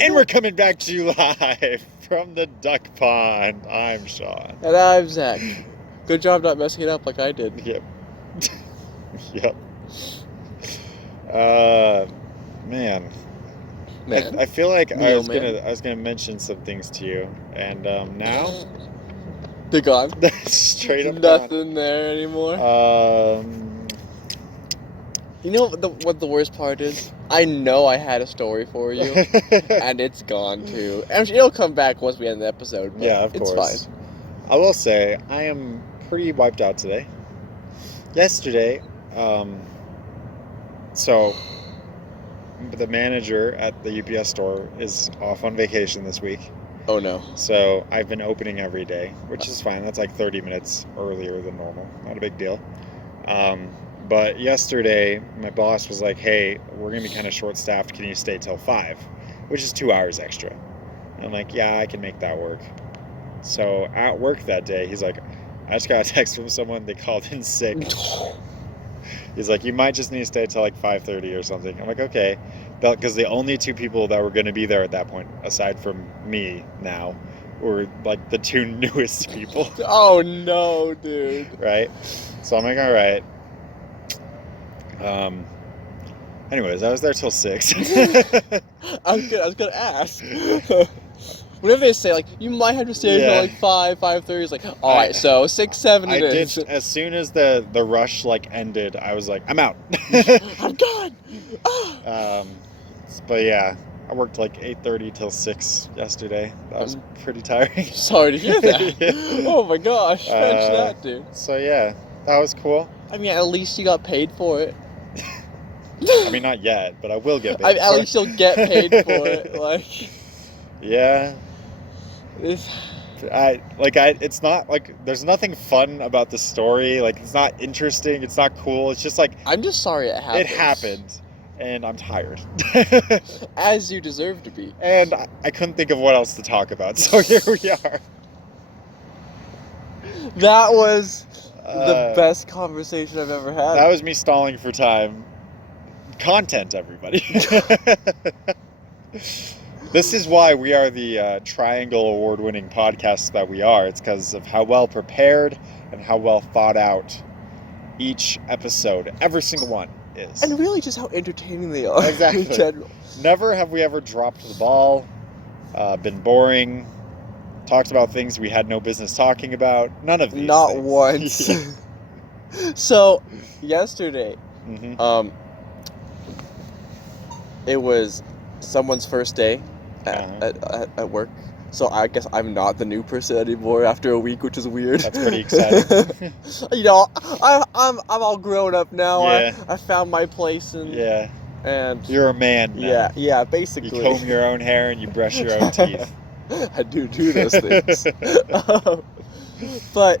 And we're coming back to you live from the duck pond. I'm Sean. And I'm Zach. Good job not messing it up like I did. Yep. Yep. Man. I feel like I was gonna mention some things to you, and now they're gone. Straight up nothing there anymore. You know what the worst part is? I know I had a story for you, and it's gone too. And it'll come back once we end the episode. But yeah, of it's course. Fine. I will say I am pretty wiped out today. Yesterday, so the manager at the UPS store is off on vacation this week. Oh no. So I've been opening every day, which is fine. That's like 30 minutes earlier than normal. Not a big deal. But yesterday, my boss was like, hey, we're going to be kind of short-staffed. Can you stay till 5? Which is 2 hours extra. And I'm like, yeah, I can make that work. So at work that day, he's like, I just got a text from someone. They called in sick. He's like, you might just need to stay till like 5:30 or something. I'm like, okay. Because the only two people that were going to be there at that point, aside from me now, were like the two newest people. Oh no, dude. Right? So I'm like, all right. Anyways, I was there till 6. I was gonna ask. Whenever they say, like, you might have to stay until, like, 5:30, it's like, alright, so 6, 7 it is. I did, as soon as the rush, like, ended, I was like, I'm out. I'm gone! But yeah, I worked, like, 8:30 till 6 yesterday. That was pretty tiring. Sorry to hear that. Yeah. Oh my gosh, fetch that, dude. So yeah, that was cool. I mean, at least you got paid for it. I mean, not yet, but I will get paid at least you'll get paid for it, like... Yeah. It's not like there's nothing fun about the story. Like, it's not interesting. It's not cool. It's just like, I'm just sorry it happened. It happened, and I'm tired. As you deserve to be. And I couldn't think of what else to talk about, so here we are. That was the best conversation I've ever had. That was me stalling for time. Content, everybody. This is why we are the Triangle Award-winning podcast that we are. It's because of how well prepared and how well thought out each episode, every single one, is. And really just how entertaining they are. Exactly. In general. Never have we ever dropped the ball, been boring, talked about things we had no business talking about. None of these Not things. once. Yeah. So, yesterday, Mm-hmm. It was someone's first day at work. So I guess I'm not the new person anymore after a week, which is weird. That's pretty exciting. You know, I'm all grown up now. Yeah. I found my place and and you're a man now. Yeah, basically. You comb your own hair and you brush your own teeth. I do those things. But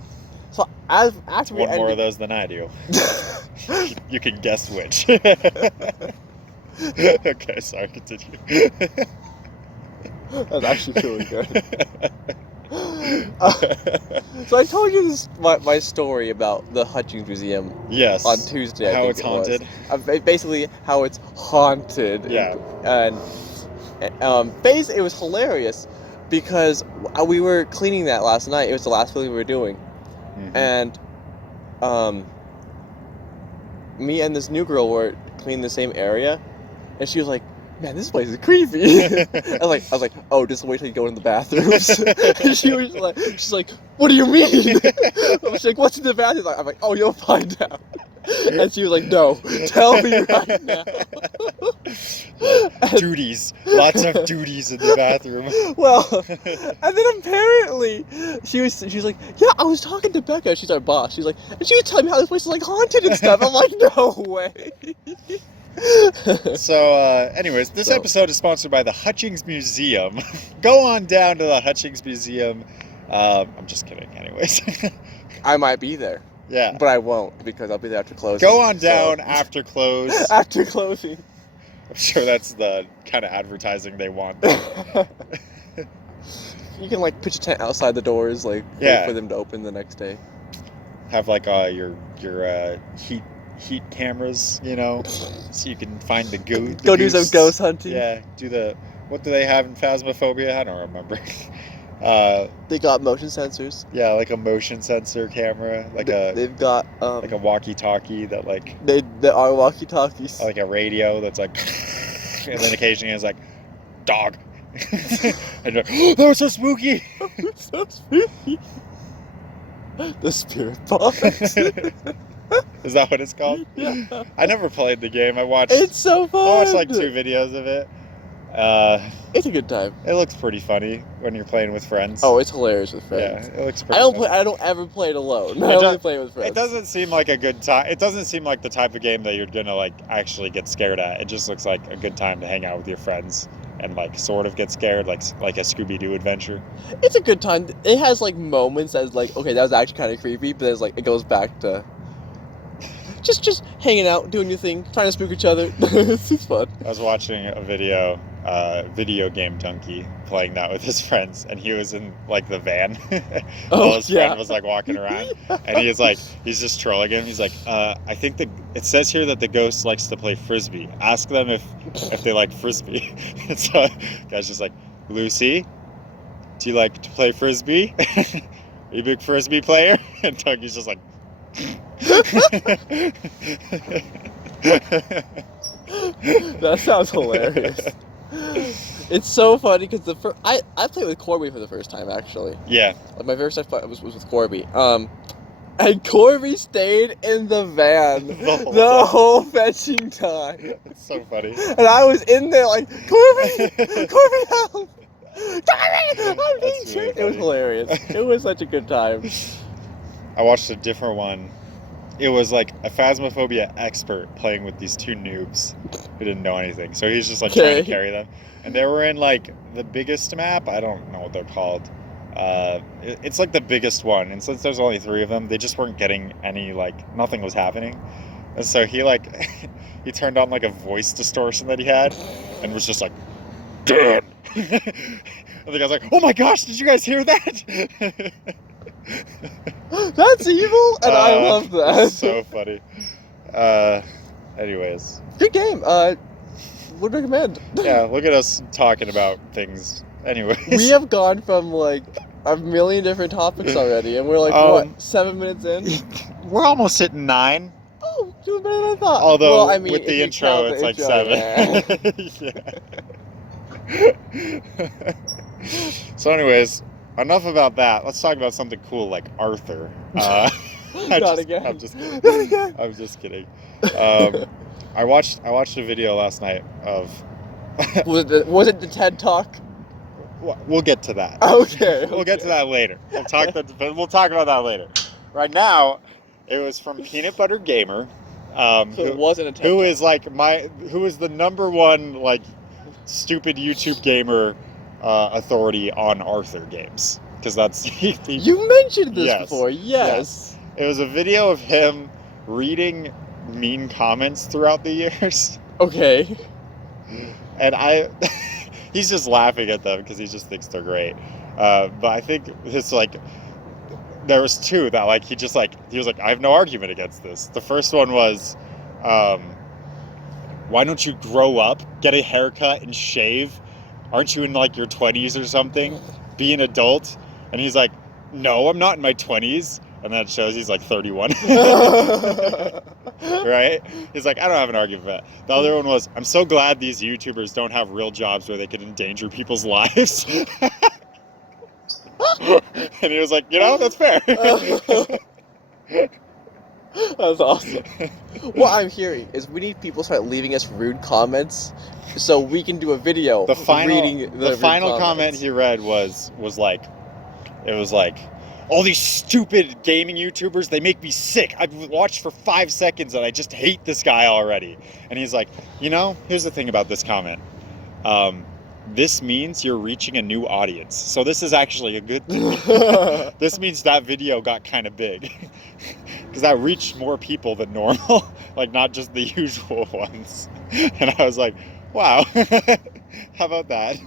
so after we one more of those than I do. You can guess which. Okay, sorry, continue. That's actually really good. So I told you my story about the Hutchings Museum. Yes. On Tuesday. How it's haunted. Basically, how it's haunted. Yeah. And basically, it was hilarious because we were cleaning that last night. It was the last cleaning we were doing, and me and this new girl were cleaning the same area. And she was like, man, this place is creepy. I was like, oh, just wait till you go in the bathrooms. And she's like, what do you mean? She's like, what's in the bathroom? I'm like, oh, you'll find out. And she was like, no, tell me right now. Duties. Lots of duties in the bathroom. Well, and then apparently she was like, yeah, I was talking to Becca. She's our boss. She's like, and she was telling me how this place is like haunted and stuff. I'm like, no way. So, anyways, this episode is sponsored by the Hutchings Museum. Go on down to the Hutchings Museum. I'm just kidding, anyways. I might be there. Yeah. But I won't, because I'll be there after closing. Go on down after close. After closing. I'm sure that's the kind of advertising they want. You can, like, pitch a tent outside the doors, like, wait for them to open the next day. Have, like, your heat cameras, you know, so you can find the ghost. Go do some ghost hunting. Yeah, do the what do they have in Phasmophobia? I don't remember. They got motion sensors. Yeah, like a motion sensor camera, They've got like a walkie-talkie that like they are walkie-talkies. like a radio that's like, and then occasionally it's like, dog. And you're like, oh, that was so spooky. So spooky. The spirit box. Is that what it's called? Yeah. I never played the game. It's so fun. I watched like 2 videos of it. It's a good time. It looks pretty funny when you're playing with friends. Oh, it's hilarious with friends. Yeah, it looks pretty fun. I don't ever play it alone. I only play it with friends. It doesn't seem like a good time. It doesn't seem like the type of game that you're gonna like actually get scared at. It just looks like a good time to hang out with your friends and like sort of get scared, like a Scooby-Doo adventure. It's a good time. It has like moments that's like, okay, that was actually kind of creepy, but there's like it goes back to just hanging out, doing your thing, trying to spook each other. It's fun. I was watching a video game junkie playing that with his friends, and he was in like the van while his friend was like walking around, and he's just trolling him. He's like, I think it says here that the ghost likes to play frisbee. Ask them if they like frisbee. And so the guy's just like, Lucy, do you like to play frisbee? Are you a big frisbee player? And Dougie's just like that sounds hilarious. It's so funny because I played with Corby for the first time actually. Yeah. Like my very first fight was with Corby. And Corby stayed in the van the whole fetching time. It's so funny. And I was in there like, Corby, help! Corby, I'm being tricked. It was hilarious. It was such a good time. I watched a different one. It was like a Phasmophobia expert playing with these 2 noobs who didn't know anything. So he's just like trying to carry them. And they were in like the biggest map. I don't know what they're called. It's like the biggest one. And since there's only 3 of them, they just weren't getting any, like, nothing was happening. And so he like, he turned on like a voice distortion that he had and was just like, damn. And the guy's like, oh my gosh, did you guys hear that? That's evil, and I love that. It's so funny. Anyways. Good game. Would recommend. Yeah, look at us talking about things. Anyways. We have gone from like a million different topics already, and we're like, what, 7 minutes in? We're almost hitting 9. Oh, doing better than I thought. Although, well, I mean, with the intro, it's like 7. Yeah. So anyways, enough about that. Let's talk about something cool like Arthur. Not again. I'm just kidding. I'm just kidding. I watched a video last night of. Was it the TED Talk? We'll get to that. Okay. We'll get to that later. We'll talk about that later. Right now, it was from Peanut Butter Gamer. So it wasn't a TED Talk. Who is the number 1 like stupid YouTube gamer authority on Arthur games, because that's you mentioned this before. Yes. It was a video of him reading mean comments throughout the years. Okay. And he's just laughing at them because he just thinks they're great. But I think it's like there was 2 that like he was like, I have no argument against this. The first one was, why don't you grow up, get a haircut, and shave? Aren't you in like your 20s or something? Be an adult. And he's like, no, I'm not in my 20s. And then it shows he's like 31. Right? He's like, I don't have an argument for that. The other one was, I'm so glad these YouTubers don't have real jobs where they can endanger people's lives. And he was like, that's fair. That's awesome. What I'm hearing is we need people to start leaving us rude comments so we can do a video reading the final comment he read was like, it was like, all these stupid gaming YouTubers, they make me sick. I've watched for 5 seconds and I just hate this guy already. And he's like, here's the thing about this comment. This means you're reaching a new audience. So this is actually a good thing. This means that video got kind of big. Because that reached more people than normal. Like, not just the usual ones. And I was like, wow. How about that?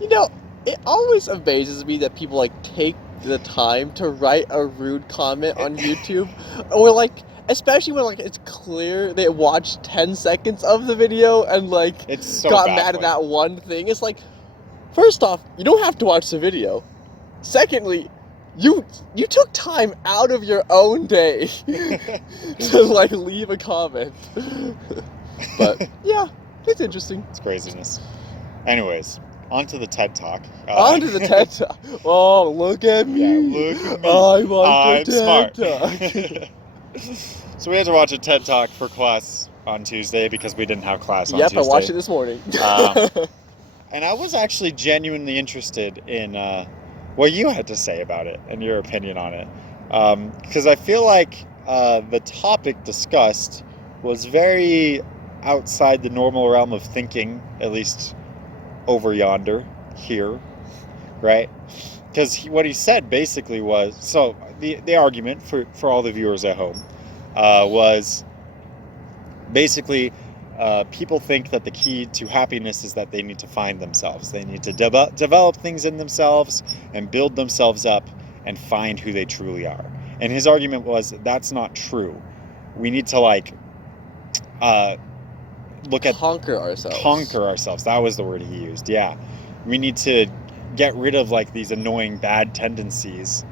It always amazes me that people, like, take the time to write a rude comment on YouTube. Or, like, especially when like it's clear they watched 10 seconds of the video and like It's so got baffling. mad at that one thing. It's like, first off, you don't have to watch the video. Secondly, you took time out of your own day to like leave a comment. But yeah, it's interesting. It's craziness. Anyways, on to the TED Talk. On to the TED Talk. Oh, look at me. Yeah, look at me. I watched I'm a TED smart. Talk. So we had to watch a TED Talk for class on Tuesday because we didn't have class on Yep, Tuesday. I watched it this morning. And I was actually genuinely interested in what you had to say about it and your opinion on it. Because I feel like the topic discussed was very outside the normal realm of thinking, at least over yonder, here, right? Because what he said basically was, so the argument for all the viewers at home was basically people think that the key to happiness is that they need to find themselves. They need to develop things in themselves and build themselves up and find who they truly are. And his argument was that's not true. We need to like look at conquer ourselves. Conquer ourselves. That was the word he used. Yeah. We need to get rid of like these annoying bad tendencies.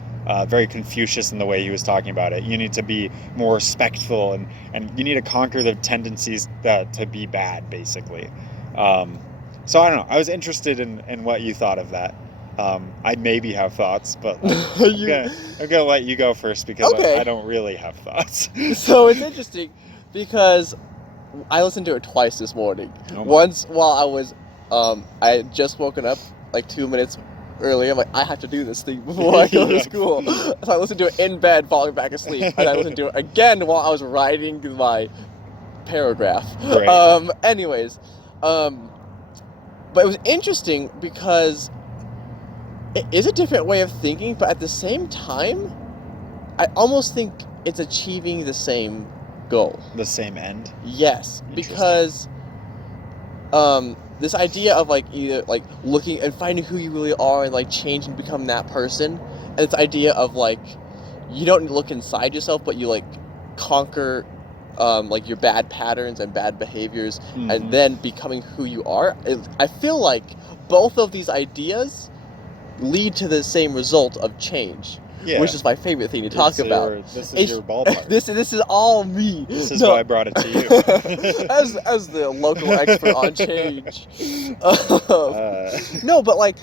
Very Confucius in the way he was talking about it. You need to be more respectful and you need to conquer the tendencies to be bad, basically. So I don't know. I was interested in what you thought of that. I maybe have thoughts, but I'm gonna let you go first because Okay. I don't really have thoughts. So it's interesting because I listened to it twice this morning. Oh my. Once while I was, I had just woken up like 2 minutes earlier. I'm like, I have to do this thing before I go to school. So I listened to it in bed, falling back asleep, and I listened to it again while I was writing my paragraph. Right. Anyways, but it was interesting because it is a different way of thinking, but at the same time, I almost think it's achieving the same goal. The same end. Yes, Interesting. because this idea of like either like looking and finding who you really are and like change and become that person, and this idea of like you don't look inside yourself, but you like conquer like your bad patterns and bad behaviors, and then becoming who you are. I feel like both of these ideas lead to the same result of change. Yeah. Which is my favorite thing to talk about. This is your ballpark. This is all me. This is why I brought it to you. as the local expert on change. No, but like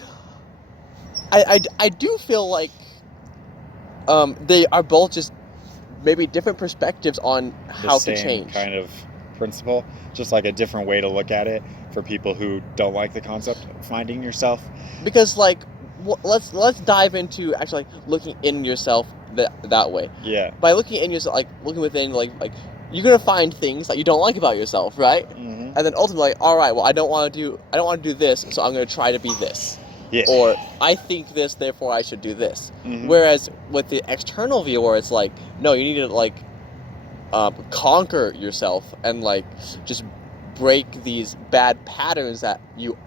I do feel like they are both just maybe different perspectives on how to change. Kind of principle, just like a different way to look at it for people who don't like the concept of finding yourself. Because like let's dive into actually like looking in yourself that way. Yeah. By looking in yourself, like looking within, like you're gonna find things that you don't like about yourself, right? Mm-hmm. And then ultimately, like, all right, well, I don't want to do this, so I'm gonna try to be this. Yeah. Or I think this, therefore I should do this. Mm-hmm. Whereas with the external viewer, it's like, no, you need to like conquer yourself and like just break these bad patterns that you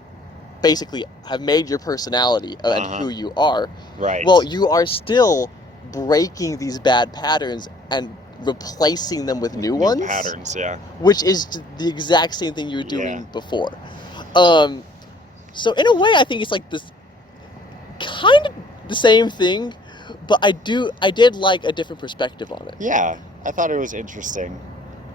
basically have made your personality and who you are. Right. Well, you are still breaking these bad patterns and replacing them with new ones. Patterns, yeah. Which is the exact same thing you were doing before. So in a way, I think it's like this kind of the same thing, but I did like a different perspective on it. Yeah, I thought it was interesting.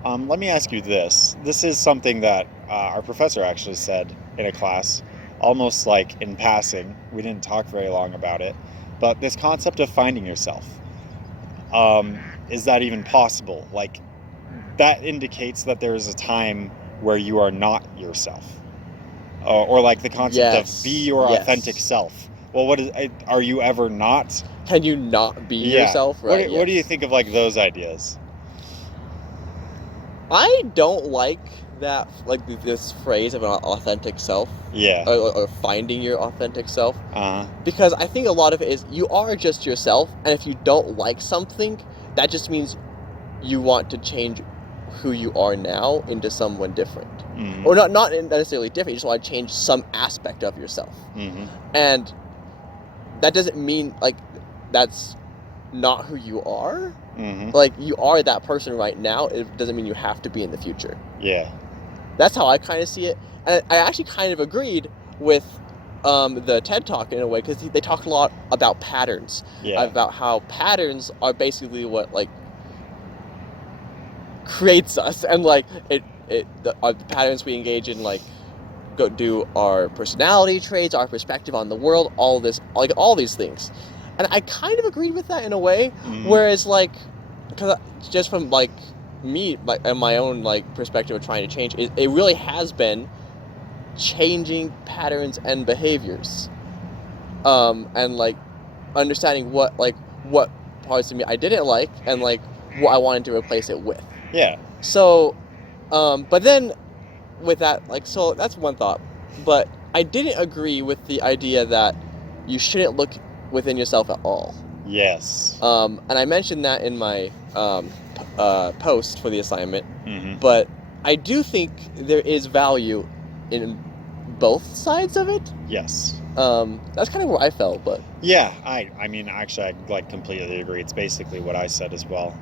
Let me ask you this. This is something that our professor actually said in a class, almost like in passing. We didn't talk very long about it. But this concept of finding yourself, is that even possible? Like, that indicates that there is a time where you are not yourself. Or like the concept of be your authentic self. Well, are you ever not? Can you not be yourself? Right. What do you think of like those ideas? I don't like that, like this phrase of an authentic self. Yeah. Or finding your authentic self. Because I think a lot of it is you are just yourself, and if you don't like something, that just means you want to change who you are now into someone different. Mm-hmm. Or not necessarily different, you just want to change some aspect of yourself. Mm-hmm. And that doesn't mean like that's not who you are. Mm-hmm. Like, you are that person right now. It doesn't mean you have to be in the future. Yeah. That's how I kind of see it. And I actually kind of agreed with the TED Talk in a way, because they talked a lot about patterns. Yeah. About how patterns are basically what, like, creates us. And, like, the patterns we engage in, like, do our personality traits, our perspective on the world, all these things. And I kind of agreed with that in a way. Mhm. Whereas, like, because just from, like, me, like, and my own, like, perspective of trying to change, it really has been changing patterns and behaviors, and, like, understanding what parts of me I didn't like, and, like, what I wanted to replace it with. Yeah. So, but then with that, like, so that's one thought, but I didn't agree with the idea that you shouldn't look within yourself at all. Yes. And I mentioned that in my post for the assignment, Mm-hmm. but I do think there is value in both sides of it. Yes. That's kind of where I felt, but Yeah, I mean, actually, I, like, completely agree. It's basically what I said as well.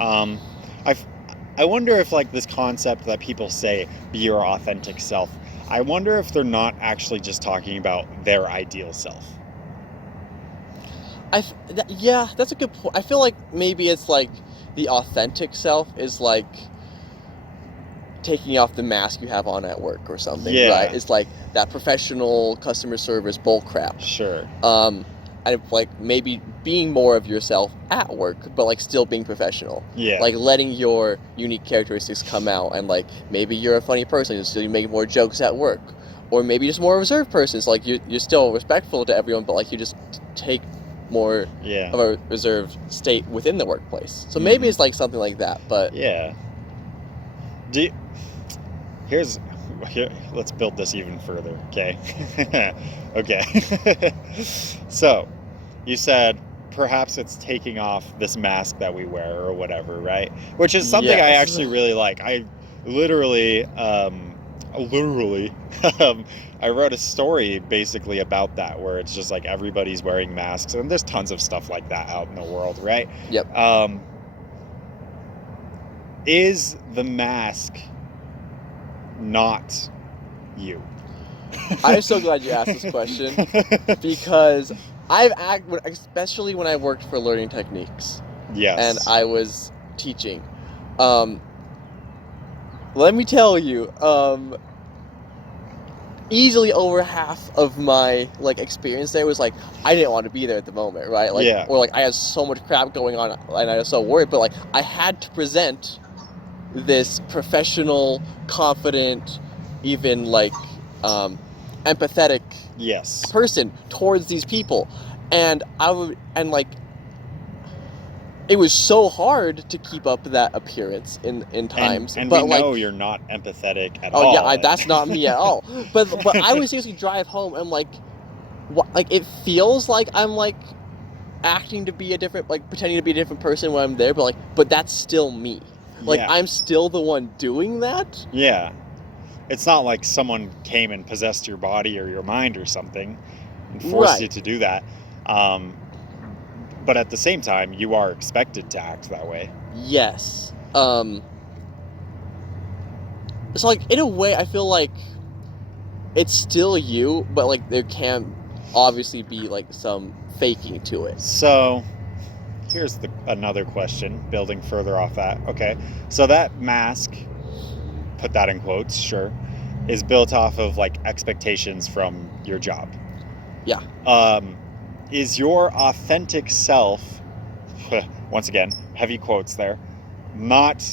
I wonder if, like, this concept that people say, be your authentic self, I wonder if they're not actually just talking about their ideal self. yeah, that's a good point. I feel like maybe it's like the authentic self is like taking off the mask you have on at work or something, Yeah. right? It's like that professional customer service bull crap. Sure. And, like, maybe being more of yourself at work, but, like, still being professional. Yeah. Like, letting your unique characteristics come out, and, like, maybe you're a funny person, so you make more jokes at work. Or maybe just more reserved person, so, like, you're still respectful to everyone, but, like, you just take more Yeah. of a reserved state within the workplace. So maybe Mhm. it's, like, something like that, but... Yeah. Here, let's build this even further, okay? Okay. So, you said perhaps it's taking off this mask that we wear or whatever, right? Which is something I Yes. actually really like. I literally, I wrote a story basically about that, where it's just like everybody's wearing masks, and there's tons of stuff like that out in the world, right? Yep. Is the mask not you? I'm so glad you asked this question, because especially when I worked for Learning Techniques, Yes. and I was teaching, let me tell you, easily over half of my, like, experience there was, like, I didn't want to be there at the moment, right? Like, Yeah. or, like, I had so much crap going on, and I was so worried, but, like, I had to present this professional, confident, even, like, empathetic Yes. person towards these people, and like, it was so hard to keep up that appearance in times. And but, we like, know you're not empathetic at all. oh yeah, that's not me at all. But I would seriously drive home and, like, like, it feels like I'm, like, acting to be a different, like, pretending to be a different person when I'm there, but that's still me. Like, Yeah. I'm still the one doing that. Yeah. It's not like someone came and possessed your body or your mind or something and forced Right. you to do that. But at the same time, you are expected to act that way. Yes. So, like, in a way, I feel like it's still you, but, like, there can obviously be, like, some faking to it. So, here's another question, building further off that. Okay, so that mask, put that in quotes, sure, is built off of, like, expectations from your job. Yeah. Is your authentic self, once again, heavy quotes there, not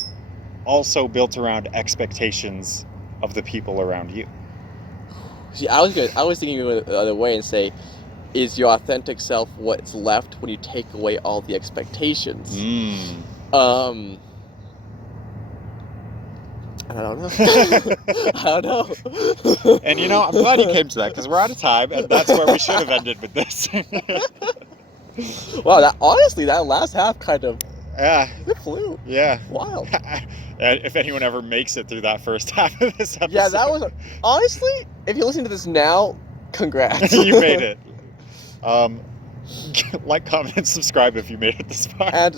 also built around expectations of the people around you? See, I was thinking the other way and say, is your authentic self what's left when you take away all the expectations? I don't know. I don't know. And, you know, I'm glad you came to that, because we're out of time, and that's where we should have ended with this. Wow, honestly, that last half kind of, Yeah. it flew. Yeah. Wild. If anyone ever makes it through that first half of this episode. Yeah, that was, honestly, if you listen to this now, congrats. You made it. Like, comment, and subscribe if you made it this far. And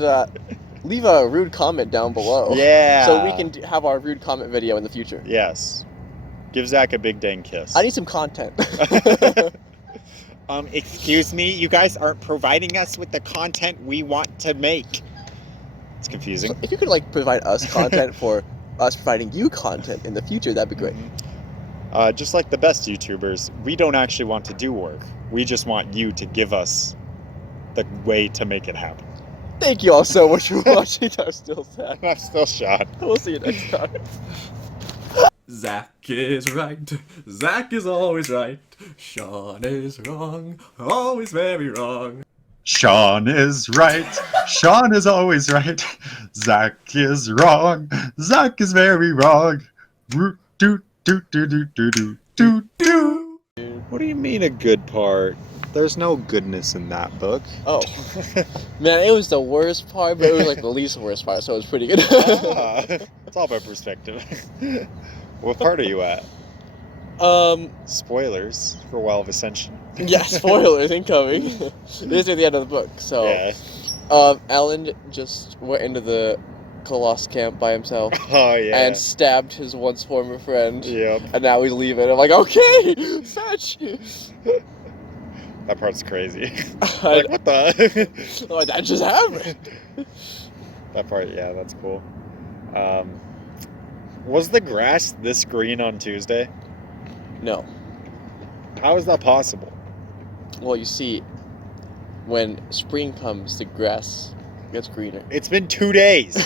leave a rude comment down below. Yeah. So we can have our rude comment video in the future. Yes. Give Zach a big dang kiss. I need some content. Excuse me, you guys aren't providing us with the content we want to make. It's confusing. If you could like provide us content for us providing you content in the future, that'd be great. Just like the best YouTubers, we don't actually want to do work. We just want you to give us the way to make it happen. Thank you all so much for watching. I'm still sad. I'm still shot. We'll see you next time. Zach is right. Zach is always right. Sean is wrong. Always very wrong. Sean is right. Sean is always right. Zach is wrong. Zach is very wrong. Root doot doot doot doot doot doot doot. What do you mean a good part? There's no goodness in that book. Oh. Man, it was the worst part, but it was like the least worst part, so it was pretty good. It's all about perspective. What part are you at? Spoilers for Well of Ascension. Yeah, spoilers incoming. This is at the end of the book, so. Yeah. Alan just went into the Colossus camp by himself Oh yeah. and stabbed his once former friend. Yep. And now he's leaving. I'm like, okay, fetch. That part's crazy. Like, what the? Like, that just happened. That part, yeah, that's cool. Was the grass this green on Tuesday? No. How is that possible? Well, you see, when spring comes, the grass gets greener. It's been 2 days.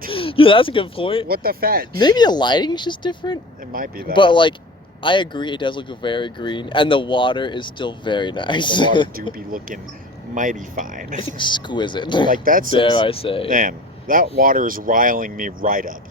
Yeah, that's a good point. What the fetch? Maybe the lighting's just different. It might be that. But, like, I agree, it does look very green, and the water is still very nice. The water do be looking mighty fine. It's exquisite. Like, that's Dare I say. Man, that water is riling me right up.